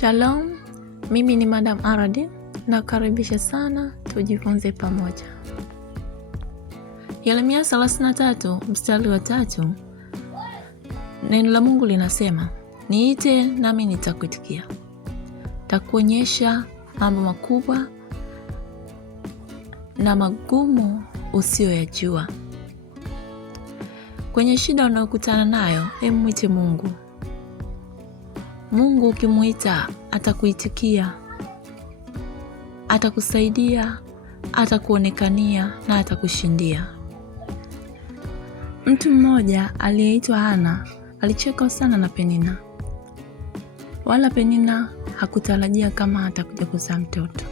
Shalom, mimi ni Madam Aradi na karibisha sana tujifunze pamoja. Yeremia 33 mstari wa 3, neno la Mungu linasema, niite nami nitakuitikia, takuonyesha mambo makubwa na magumu usiyoyajua. Kwenye shida unayokutana nayo, mwite Mungu. Mungu ukimuita atakuitikia, atakusaidia, atakuonekania na atakushindia. Mtu mmoja aliyeitwa Hana alicheka sana na Penina. Wala Penina hakutarajia kama atakuja kuzaa mtoto.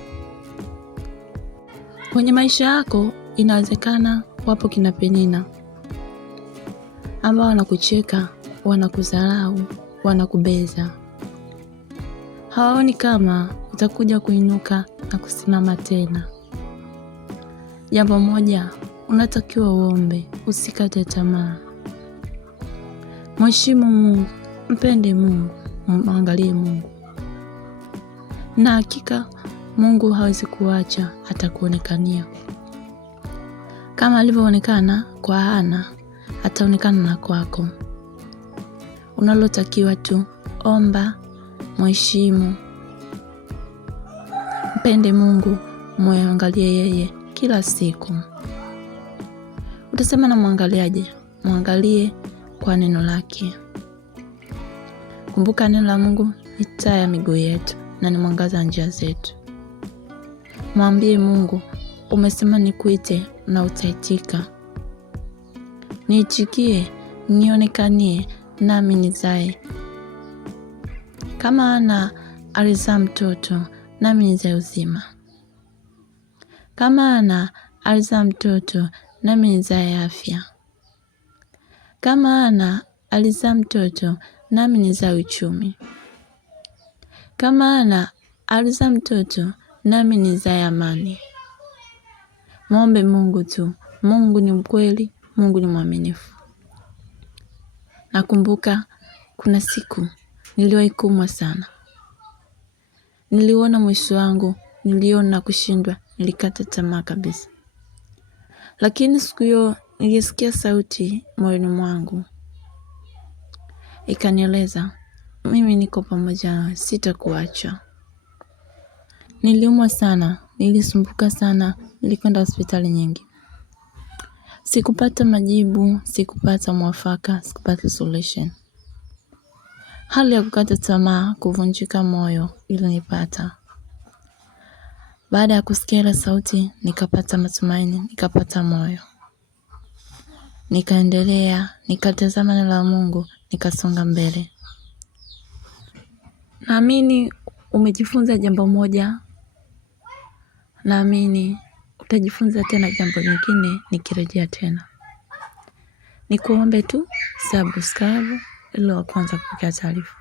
Kwenye maisha yako inawezekana wapo kina Penina ambao wanakucheka, wanakudharau, wanakubeza. Hawaoni kama utakuja kuinuka na kusimama tena. Jambo moja unatakiwa uombe, usikate tamaa. Mheshimu Mungu, mpende Mungu, mwangalie Mungu. Na hakika Mungu hawezi kuacha, atakuonekania. Kama alivyoonekana kwa Hana, ataonekana na kwako. Unalotakiwa tu omba, mheshimu, mpende Mungu, muangalie yeye kila siku. Utasema na muangaliaje? Muangalie kwa neno lake. Kumbuka neno la Mungu ni taa ya miguu yetu na ni mwangaza njia zetu. Mwambie Mungu, umesema nikuite na utaitika. Niitikie, nionekanie nami nizae. Kama Hana alizaa mtoto, nami nizae uzima. Kama Hana alizaa mtoto, nami nizae afya. Kama Hana alizaa mtoto, nami nizae uchumi. Kama Hana alizaa mtoto, nami nizae amani. Muombe Mungu tu. Mungu ni mkweli, Mungu ni mwaminifu. Nakumbuka kuna siku niliwahi kuumwa sana. Niliona mwisho wangu, niliona kushindwa, nilikata tamaa kabisa. Lakini siku hiyo nilisikia sauti moyoni mwangu. Ikanieleza, mimi niko pamoja nawe, sitakuacha. Niliumwa sana, nilisumbuka sana, nilikwenda hospitali nyingi. Sikupata majibu, sikupata mwafaka, sikupata solution. Hali ya kukata tamaa, kuvunjika moyo ilinipata. Baada ya kusikia ile sauti, nikapata matumaini, nikapata moyo. Nikaendelea, nikatazama neno la Mungu, nikasonga mbele. Naamini umejifunza jambo moja. Naamini utajifunza tena jambo lingine nikirejea tena. Nikuombe tu subscribe ili wa kwanza kupokea taarifa.